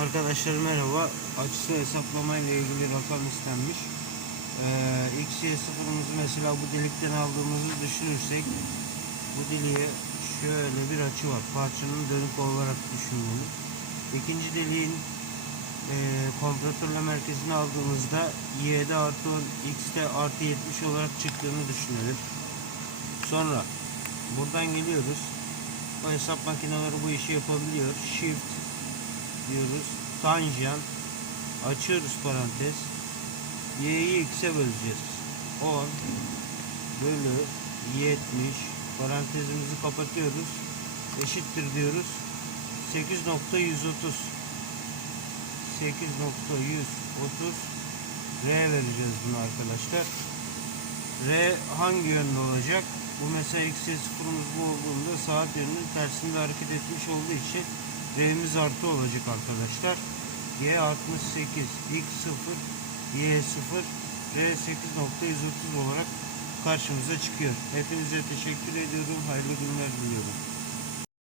Arkadaşlar merhaba. Açısı hesaplama ile ilgili rakam istenmiş. Ee, x, y sıfırımızı mesela bu delikten aldığımızı düşünürsek bu deliğe şöyle bir açı var. Parçanın dönük olarak düşünüyoruz. İkinci deliğin e, kompratörle merkezini aldığımızda y'de artı 10, x'te artı 70 olarak çıktığını düşünelim. Sonra buradan geliyoruz. Bu hesap makineleri bu işi yapabiliyor. Shift diyoruz. Tanjant açıyoruz parantez. Y'yi x'e böleceğiz. 10 bölü 70 parantezimizi kapatıyoruz. Eşittir diyoruz. 8.130 8.130 R vereceğiz bunu arkadaşlar. R hangi yönde olacak? Bu mesela x sıfırımız bu olduğunda saat yönünün tersinde hareket etmiş olduğu için R'miz artı olacak arkadaşlar. Y 68, X 0, Y 0, R 8.130 olarak karşımıza çıkıyor. Hepinize teşekkür ediyorum. Hayırlı günler diliyorum.